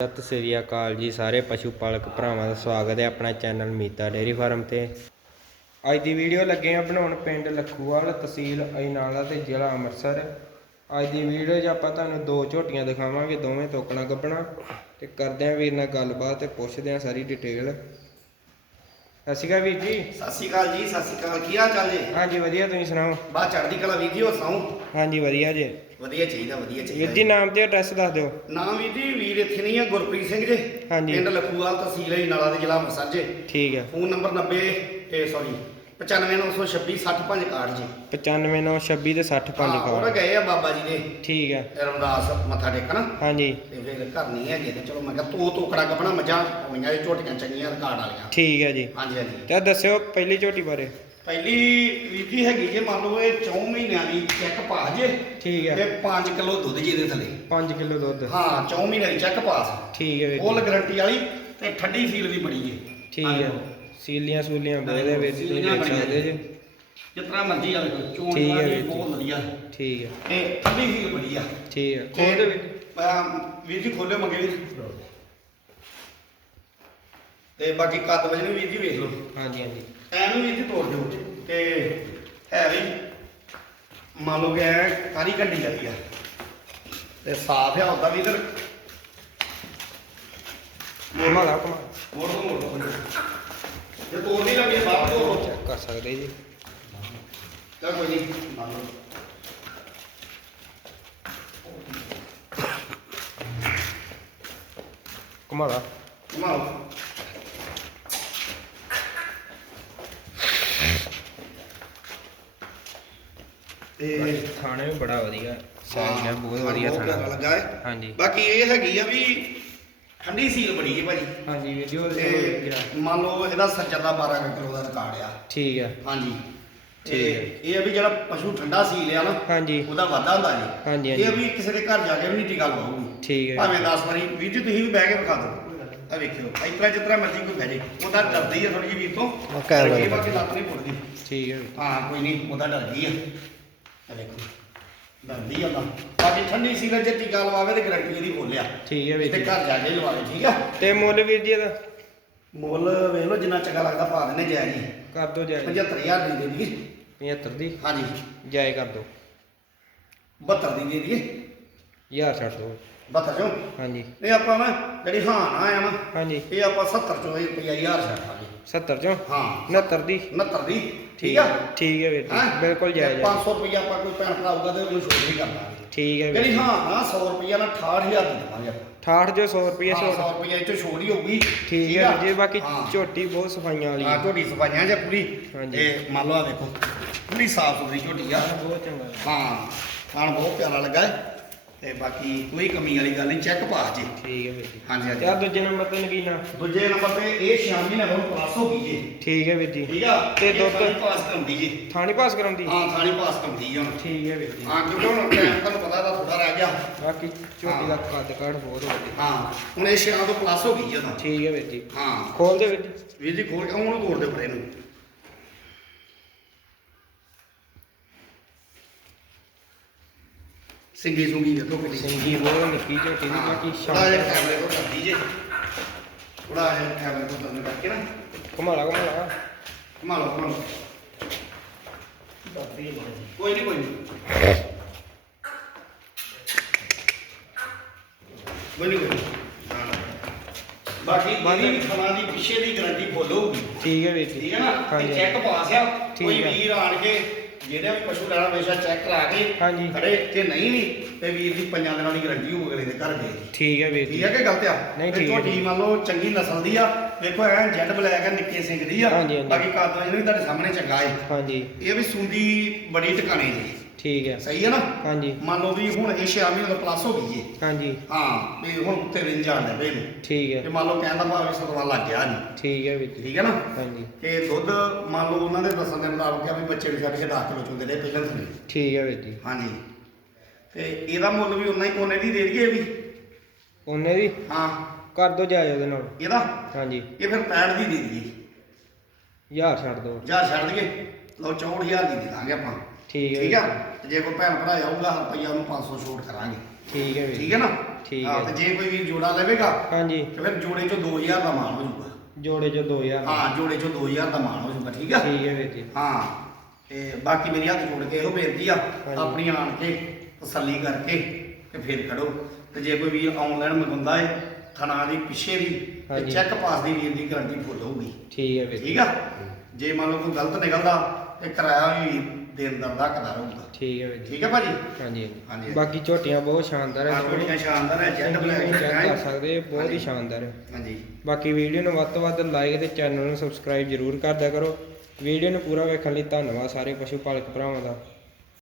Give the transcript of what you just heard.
ਸਤਿ ਸ੍ਰੀ ਅਕਾਲ ਜੀ ਸਾਰੇ ਪਸ਼ੂ ਪਾਲਕ ਭਰਾਵਾਂ ਦਾ ਸਵਾਗਤ ਹੈ ਆਪਣਾ ਚੈਨਲ ਮੀਤਾ ਡੇਅਰੀ ਫਾਰਮ ਤੇ। ਅੱਜ ਦੀ ਵੀਡੀਓ ਲੱਗੇ ਆ ਬਣਾਉਣ ਪਿੰਡ ਲੱਖੂਵਾਲ ਤਹਿਸੀਲ ਅਜਨਾਲਾ ਤੇ ਜ਼ਿਲ੍ਹਾ ਅੰਮ੍ਰਿਤਸਰ। ਅੱਜ ਦੀ ਵੀਡੀਓ 'ਚ ਆਪਾਂ ਤੁਹਾਨੂੰ ਦੋ ਝੋਟੀਆਂ ਦਿਖਾਵਾਂਗੇ ਦੋਵੇਂ ਤੋਕਣਾ ਗੱਬਣਾ ਤੇ ਕਰਦੇ ਆਂ ਵੀਰ ਨਾਲ ਗੱਲਬਾਤ ਤੇ ਪੁੱਛਦੇ ਆਂ ਸਾਰੀ ਡਿਟੇਲ ਸਤਿ ਸ਼੍ਰੀ ਅਕਾਲ ਵੀਰ ਜੀ। ਸਤਿ ਸ਼੍ਰੀ ਅਕਾਲ ਜੀ ਸਤਿ ਸ਼੍ਰੀ ਅਕਾਲ। ਕੀ ਹਾਲ ਚਾਲ ਜੀ? ਹਾਂਜੀ ਵਧੀਆ ਤੁਸੀਂ ਸੁਣਾਓ? ਬਾਤ ਚੜ੍ਹਦੀ ਕਲਾ ਵੀਰ ਜੀ ਹੋਰ ਸੁਣਾਓ? ਹਾਂਜੀ ਵਧੀਆ ਜੀ। ਵਧੀਆ ਚਾਹੀਦਾ ਵਧੀਆ ਵੀਰ ਚਾਹੀਦਾ ਜੀ। ਨਾਮ ਤੇ ਐਡਰੈਸ ਦੱਸ ਦਿਓ। ਨਾਮ ਜੀ ਵੀਰ ਇੱਥੇ ਨਹੀਂ ਆ ਗੁਰਪ੍ਰੀਤ ਸਿੰਘ ਜੀ। ਹਾਂਜੀ। ਪਿੰਡ ਲਖੂਵਾਲ ਤਹਿਸੀਲ ਹੈ ਨਾਲਾ ਦੇ ਜ਼ਿਲ੍ਹਾ ਅੰਮ੍ਰਿਤਸਰ ਜੀ। ਠੀਕ ਹੈ ਫੋਨ ਨੰਬਰ 90 ਤੇ ਸੌਰੀ 95926 6561 ਜੀ। 95926 ਤੇ 65 ਹਾਂ, ਉਹ ਕਾਲ ਗਏ ਆ ਬਾਬਾ ਜੀ ਦੇ। ਠੀਕ ਹੈ ਰਮਦਾਸ ਮੱਥਾ ਟੇਕਣ। ਹਾਂਜੀ। ਤੇ ਫਿਰ ਘਰ ਨਹੀਂ ਹੈਗੇ ਤੇ ਚਲੋ ਮੈਂ ਕਿਹਾ ਤੋ ਤੋਕੜਾ ਕਪਣਾ ਮੱਝਾਂ ਹੋਈਆਂ ਇਹ ਝੋਟੀਆਂ ਚੰਗੀਆਂ ਰਿਕਾਰਡ ਵਾਲੀਆਂ। ਠੀਕ ਹੈ ਜੀ। ਹਾਂਜੀ ਹਾਂਜੀ। ਤੇ ਦੱਸਿਓ ਪਹਿਲੀ ਝੋਟੀ ਬਾਰੇ। ਪਹਿਲੀ ਜੀ ਹੈਗੀ ਜੇ ਮੰਨ ਲਓ ਇਹ 4 ਮਹੀਨਿਆਂ ਦੀ ਚੈੱਕ ਪਾ ਜੇ ਠੀਕ ਹੈ। ਤੇ 5 ਕਿਲੋ ਦੁੱਧ ਜੀ ਇਹਦੇ ਥੱਲੇ। 5 ਕਿਲੋ ਦੁੱਧ। ਹਾਂ 4 ਮਹੀਨੇ ਦੀ ਚੈੱਕ ਪਾਸ ਠੀਕ ਹੈ ਫੁੱਲ ਗਰੰਟੀ ਵਾਲੀ ਤੇ ਠੰਡੀ ਫੀਲ ਵੀ ਬੜੀ ਜੀ। ਠੀਕ ਹੈ। ਸੀਲੀਆਂ ਸੂਲੀਆਂ ਬੋਲੇ ਵਿੱਚ ਤੁਸੀਂ ਦੇਖ ਸਕਦੇ ਜੀ। ਜਿਤਨਾ ਮਰਜ਼ੀ ਆ ਵੇਖੋ ਚੋਣ ਵਾਲੀ। ਬਹੁਤ ਵਧੀਆ। ਠੀਕ ਹੈ। ਤੇ ਠੰਡੀ ਫੀਲ ਬੜੀ ਆ। ਠੀਕ ਹੈ। ਖੋਲ ਦੇ ਵਿੱਚ ਵੀਰ ਜੀ ਖੋਲਿਓ ਮੰਗੇ ਵੀਰ। ਤੇ ਬਾਕੀ ਕੱਦ ਵਜਨ ਵੀ ਵੀਰ ਜੀ ਵੇਖ ਲਓ। ਹਾਂਜੀ ਹਾਂਜੀ। ਐਨੂੰ ਵੀਰ ਜੀ ਤੋੜ ਦਿਓ। ਤੇ ਹੈ ਵੀ ਮੰਨ ਲਓ ਕਿ ਐ ਕਾਰੀ ਕੰਡੀ ਜਾਂਦੀ ਆ। ਤੇ ਸਾਫ਼ ਆ ਹੁੰਦਾ ਵੀ ਇਧਰ। ਘੁਮਾ ਲਾ ਘੁਮਾ ਮੋੜ ਦੋ ਮੋੜ ਦੋ। ਜੇ ਤੋੜ ਨਹੀਂ ਲੱਗੇ ਬਾਹਰ ਤੋੜ ਲਓ ਚੈੱਕ ਕਰ ਸਕਦੇ ਜੀ। ਚੱਲ ਕੋਈ ਨਹੀਂ ਮੰਨ ਲਓ। ਘੁਮਾ ਲਾ। ਘੁਮਾਓ ਤੇ ਥਾਣੇ ਵੀ ਬੜਾ ਵਧੀਆ। ਸਾਈਜ਼ ਹੈ ਬਹੁਤ ਵਧੀਆ ਥਾਣਾ। ਲੱਗਾ ਹੈ। ਹਾਂਜੀ। ਬਾਕੀ ਇਹ ਹੈਗੀ ਆ ਵੀ ਠੰਡੀ ਸੀਲ ਬੜੀ ਹੈ ਭਾਜੀ। ਹਾਂਜੀ ਵੀਡੀਓ ਤੇ ਮੰਨ ਲਓ ਇਹਦਾ ਸੱਜਰ ਦਾ 12 ਕਿਲੋ ਦਾ ਰਿਕਾਰਡ ਆ। ਠੀਕ ਹੈ ਹਾਂਜੀ। ਠੀਕ ਇਹ ਆ ਵੀ ਜਿਹੜਾ ਪਸ਼ੂ ਠੰਡਾ ਸੀਲ ਆ ਨਾ ਹਾਂਜੀ। ਉਹਦਾ ਵਾਧਾ ਹੁੰਦਾ ਹਾਂਜੀ, ਜੀ ਇਹ ਹਾਂਜੀ। ਵੀ ਕਿਸੇ ਦੇ ਘਰ ਜਾ ਕੇ ਵੀ ਨਹੀਂ ਟਿਕਾ ਲਵਾਉਗੀ। ਠੀਕ ਹੈ ਭਾਵੇਂ 10 ਵਾਰੀ ਵੀਰ ਜੀ ਤੁਸੀਂ ਵੀ ਬਹਿ ਕੇ ਵਿਖਾ ਦਿਓ। ਆ ਵੇਖਿਓ ਜਿਸ ਤਰ੍ਹਾਂ ਮਰਜ਼ੀ ਕੋਈ ਬਹਿ ਜੇ। ਉਹਦਾ ਡਰਦੀ ਆ ਥੋੜੀ ਜਿਹੀ ਵੀਰ ਤੋਂ। ਉਹ ਕਹਿ ਬਾਕੀ ਲੱਤ ਨਹੀਂ ਪੁੱਟਦੀ। ਠੀਕ ਹੈ ਵੀਰ। ਹਾਂ ਕੋਈ ਨਹੀਂ ਉਹਦਾ ਡਰਦੀ ਆ। ਆ ਵੇਖੋ ਬੰਦੀ ਆ ਬਾਕੀ ਠੰਡੀ ਸੀ ਲੈ ਜੱਤੀ ਗੱਲ ਆਵੇ ਤੇ ਗਰੰਟੀ ਇਹਦੀ ਬੋਲਿਆ ਠੀਕ ਹੈ ਵੀਰ ਤੇ ਜੀ। ਘਰ ਜਾ ਕੇ ਲਵਾਵੇ ਠੀਕ ਆ? ਤੇ ਮੁੱਲ ਵੀਰ ਜੀ ਇਹਦਾ? ਮੁੱਲ ਵੇਖ ਲਓ ਜਿੰਨਾ ਚੰਗਾ ਲੱਗਦਾ ਪਾ ਦਿੰਦੇ ਜੈ ਜੀ ਕਰ ਦੋ ਜਾਇ 75000 ਦੀ ਦੇ ਦੀ 75 ਦੀ? ਹਾਂਜੀ। ਜਾਇ ਕਰ ਦੋ 72 ਦੀ ਦੇ ਦੀ 1600 72 ਚੋਂ? ਹਾਂਜੀ। ਨਹੀਂ ਆਪਾਂ ਨਾ ਜਿਹੜੀ ਹਾਂ ਆ ਨਾ ਹਾਂਜੀ। ਇਹ ਆਪਾਂ 70 ਚੋਂ ਇਹ ਰੁਪਈਆ 1600 ਆ 70 ਚੋਂ? ਹਾਂ। 69 ਦੀ। 69 ਦੀ। ਠੀਕ ਆ? ਠੀਕ ਹੈ ਵੀਰ ਜੀ। ਬਿਲਕੁਲ ਜਾਇਜ਼ ਹੈ। 500 ਰੁਪਈਆ ਆਪਾਂ ਕੋਈ ਭੈਣ ਭਰਾ ਤੇ ਉਹਨੂੰ ਛੋੜ ਨਹੀਂ ਕਰਨਾ। ਠੀਕ ਹੈ ਜਿਹੜੀ ਹਾਂ ਨਾ 100 ਰੁਪਈਆ ਨਾਲ 68000 ਦੀ ਦਵਾਂਗੇ ਆਪਾਂ। 68 ਜੋ 100 ਰੁਪਏ ਛੋੜ। 100 ਰੁਪਏ ਇਹ ਚੋਂ ਛੋੜ ਠੀਕ ਹੈ ਜੀ। ਬਾਕੀ ਝੋਟੀ ਬਹੁਤ ਸਫਾਈਆਂ ਵਾਲੀ ਆ ਝੋਟੀ ਸਫਾਈਆਂ ਜੇ ਪੂਰੀ। ਤੇ ਮੰਨ ਲਓ ਆ ਦੇਖੋ ਪੂਰੀ ਸਾਫ਼ ਸੁਥਰੀ ਝੋਟੀ ਆ। ਬਹੁਤ ਚੰਗਾ। ਹਾਂ। ਖਾਣ ਬਹੁਤ ਪਿਆਰਾ ਲੱਗਾ। ਹੈ ਤੇ ਬਾਕੀ ਕੋਈ ਕਮੀ ਵਾਲੀ ਗੱਲ ਨਹੀਂ ਚੈੱਕ ਪਾ ਜੀ। ਠੀਕ ਹੈ ਵੀਰ ਜੀ। ਹਾਂਜੀ ਤੇ ਆਹ ਦੂਜੇ ਨੰਬਰ ਤੇ ਨਗੀਨਾ ਦੂਜੇ ਨੰਬਰ ਤੇ ਇਹ 6 ਮਹੀਨੇ ਤੋਂ ਪਾਸ ਹੋ ਗਈ ਜੀ। ਠੀਕ ਹੈ ਵੀਰ ਜੀ। ਠੀਕ ਆ? ਤੇ ਇਹ ਦੁੱਧ? ਪਾਸ ਕਰਾਉਂਦੀ ਜੀ। ਥਾਣੀ ਪਾਸ ਕਰਾਉਂਦੀ? ਹਾਂ ਥਾਲੀ ਪਾਸ ਕਰਾਉਂਦੀ ਜੀ ਹੁਣ। ਠੀਕ ਹੈ ਵੀਰ ਜੀ। ਹਾਂ ਕਿਉਂਕਿ ਹੁਣ ਟਾਈਮ ਤੁਹਾਨੂੰ ਪਤਾ ਦਾ ਥੋੜਾ ਰਹਿ ਗਿਆ। ਬਾਕੀ ਝੋਟੀ ਦਾ ਕੱਦ ਕਾਠ ਬਹੁਤ ਵਧੀਆ ਹਾਂ ਹੁਣ ਇਹ 6 ਤੋਂ ਪਲੱਸ ਹੋ ਗਈ ਜਦੋਂ ਠੀਕ ਹੈ ਵੀਰ ਜੀ। ਹਾਂ। ਖੋਲ ਦੇ ਵੀਰ ਜੀ। ਵੀਰ ਜੀ ਖੋਲ ਕੇ ਉਹਨੂੰ ਤੋੜ ਦੇ ਪਰੇ ਨੂੰ। ਸਿੰਗੀ ਸੁੰਗੀ ਵੇਖੋ ਕਿੰਨੀ ਸਿੰਗੀ ਬਹੁਤ ਨਿੱਕੀ ਝੋਟੀ ਦੀ ਬਾਕੀ ਥੋੜਾ ਜਿਹਾ ਕੈਮਰੇ ਤੋਂ ਕਰਦੀ ਜੇ ਥੋੜਾ ਜਿਹਾ ਕੈਮਰੇ ਤੋਂ ਤੁਹਾਨੂੰ ਕਰਕੇ ਨਾ ਘੁਮਾਲਾ ਘੁਮਾਲਾ ਘੁਮਾ ਲਓ ਘੁਮਾ ਲਓ ਕੋਈ ਨਹੀਂ ਕੋਈ ਨਹੀਂ ਕੋਈ ਨਹੀਂ ਕੋਈ ਨੀ। ਹਾਂ। ਬਾਕੀ। ਇਹਦੀ ਖਾਣਾ ਦੀ ਪਿੱਛੇ ਦੀ ਗਾਰੰਟੀ ਬੋਲੋਗੀ ਠੀਕ ਹੈ ਵੀਰ ਜੀ ਠੀਕ ਹੈ ਨਾ ਹਾਂਜੀ। ਤੇ ਚੈੱਕ ਪਾਸ ਆ ਠੀਕ ਕੋਈ। ਵੀਰ ਆਣ ਕੇ ਜਿਹਦੇ ਵੀ ਪਸ਼ੂ ਲੈਣਾ ਹਮੇਸ਼ਾ ਚੈੱਕ ਕਰਾ ਕੇ ਹਾਂਜੀ। ਖੜੇ ਤੇ ਨਹੀਂ ਵੀ ਤੇ ਵੀਰ ਦੀ ਪੰਜਾਂ ਦਿਨਾਂ ਦੀ ਗਾਰੰਟੀ ਹੋਊ ਅਗਲੇ ਦੇ ਘਰ ਗਏ ਠੀਕ ਹੈ ਵੀਰ ਠੀਕ ਜੀ ਹੈ ਕਿ ਗਲਤ ਆ ਨਹੀਂ, ਠੀਕ ਹੈ ਜੀ। ਮੰਨ ਲਓ ਚੰਗੀ ਨਸਲ ਦੀ ਆ ਵੇਖੋ ਐ ਜੈਡ ਬਲੈਕ ਆ ਨਿੱਕੇ ਸਿੰਘ ਦੀ ਆ ਹਾਂਜੀ, ਹਾਂਜੀ। ਬਾਕੀ ਕਾਦੋਂ ਜਿਹੜੀ ਤੁਹਾਡੇ ਸਾਹਮਣੇ ਚੰਗਾ ਹੈ ਹਾਂਜੀ ਇਹ ਵੀ ਸੁੰਦੀ ਬੜੀ ਟਿਕਾਣੇ ਦੀ ਠੀਕ ਹੈ। ਸਹੀ ਹੈ ਨਾ? ਹਾਂਜੀ। ਮੰਨ ਲਓ ਵੀ ਹੁਣ ਇਹ 6 ਮਹੀਨੇ ਤੋਂ ਪਲੱਸ ਹੋ ਗਈ ਏ। ਹਾਂਜੀ। ਹਾਂ ਵੀ ਹੁਣ ਉੱਤੇ ਰਿੰਜ ਜਾਣਦੇ ਪਏ ਨੇ। ਠੀਕ ਤੇ ਹੈ ਮੰਨ ਲਓ ਕਹਿੰਦਾ ਭਾਵੇਂ ਸਤਵਾ ਲੱਗ ਗਿਆ ਨਹੀਂ ਠੀਕ ਹੈ ਵੀਰ ਜੀ। ਠੀਕ ਹੈ ਨਾ? ਹਾਂਜੀ। ਤੇ ਦੁੱਧ ਮੰਨ ਲਓ ਉਹਨਾਂ ਦੇ ਦੱਸਣ ਦੇ ਮੁਤਾਬਕ ਆ ਵੀ ਬੱਚੇ ਨੂੰ ਛੱਡ ਕੇ 10 ਕਿਲੋ ਚੁੰਦੇ ਰਹੇ ਪਹਿਲਾਂ ਸੀ ਠੀਕ ਹੈ ਵੀਰ ਜੀ। ਹਾਂਜੀ। ਤੇ ਇਹਦਾ ਮੁੱਲ ਵੀ ਉਨਾ ਹੀ ਕੋਨੇ ਦੀ ਦੇ ਦਈਏ ਵੀ। ਉਹਨੇ ਵੀ ਹਾਂ। ਕਰ ਦੋ ਜਾਇਜ਼ ਉਹਦੇ ਨਾਲ। ਇਹਦਾ? ਹਾਂਜੀ। ਇਹ ਫਿਰ 65 ਦੀ ਦੇ ਦਈਏ। ਹਜ਼ਾਰ ਛੱਡ ਦੋ। ਜਾਂ ਛੱਡ ਦਈਏ। ਲਓ 64000 ਦੀ ਦੇ ਦਾਂਗੇ ਆਪਾਂ। ਠੀਕ ਹੈ ਠੀਕ ਆ? ਤੇ ਜੇ ਕੋਈ ਭੈਣ ਭਰਾ ਆਊਗਾ ਰੁਪਈਆ ਉਹਨੂੰ 500 ਛੋਟ ਕਰਾਂਗੇ। ਜੀ। ਠੀਕ ਹੈ ਵੀਰ ਠੀਕ ਜੀ ਹੈ ਨਾ? ਠੀਕ ਹਾਂ, ਹੈ। ਤੇ ਜੇ ਕੋਈ ਵੀਰ ਜੋੜਾ ਲਵੇਗਾ ਹਾਂਜੀ। ਤੇ ਫਿਰ ਜੋੜੇ ਚੋਂ 2000 ਦਾ ਮਾਨ ਹੋ ਜਾਊਗਾ। ਜੋੜੇ ਚ 2000 ਹਾਂ ਜੋੜੇ ਚੋਂ 2000 ਦਾ ਮਾਨ ਹੋ ਜਾਊਗਾ ਠੀਕ ਆ? ਠੀਕ ਹੈ ਵੀਰ ਜੀ। ਹਾਂ ਤੇ ਬਾਕੀ ਮੇਰੀ ਹੱਥ ਜੋੜ ਕੇ ਇਹੋ ਬੇਨਤੀ ਆ ਹਾਂਜੀ। ਆਪਣੀ ਆਣ ਕੇ ਤਸੱਲੀ ਕਰਕੇ ਤੇ ਫਿਰ ਖੜੋ। ਤੇ ਜੇ ਕੋਈ ਵੀਰ ਆਨਲਾਈਨ ਮੰਗਵਾਉਂਦਾ ਹੈ ਥਣਾ ਦੀ ਪਿੱਛੇ ਤੇ ਹਾਂਜੀ। ਚੈੱਕ ਪਾਸ ਦੀ ਵੀਰ ਦੀ ਗਾਰੰਟੀ ਫੁੱਲ ਹੋਊਗੀ। ਠੀਕ ਹੈ ਵੀਰ ਜੀ। ਠੀਕ ਆ? ਜੇ ਮੰਨ ਲਓ ਕੋਈ ਗਲਤ ਨਿਕਲਦਾ ਤੇ ਕਿਰਾਇਆ ਵੀ ਦੇਣ ਦਾ ਹੱਕਦਾਰ ਹੋਊਗਾ ਠੀਕ ਹੈ ਵੀਰ ਜੀ। ਠੀਕ ਹੈ ਭਾਜੀ? ਹਾਂਜੀ ਹਾਂਜੀ। ਹਾਂਜੀ। ਬਾਕੀ ਝੋਟੀਆਂ ਬਹੁਤ ਸ਼ਾਨਦਾਰ ਹੈ ਝੋਟੀਆਂ ਸ਼ਾਨਦਾਰ ਹੈ ਜੈਡ ਬਲੈਕ ਚੈੱਕ ਕਰ ਹੈ ਸਕਦੇ ਹੋ, ਬਹੁਤ ਹੀ ਸ਼ਾਨਦਾਰ ਹੈ। ਹਾਂਜੀ। ਬਾਕੀ ਵੀਡੀਓ ਨੂੰ ਵੱਧ ਤੋਂ ਵੱਧ ਲਾਈਕ ਤੇ ਚੈਨਲ ਨੂੰ ਸਬਸਕ੍ਰਾਈਬ ਜ਼ਰੂਰ ਕਰਦਿਆ ਕਰੋ। ਵੀਡੀਓ ਨੂੰ ਪੂਰਾ ਵੇਖਣ ਲਈ ਧੰਨਵਾਦ ਸਾਰੇ ਪਸ਼ੂ ਪਾਲਕ ਭਰਾਵਾਂ ਦਾ।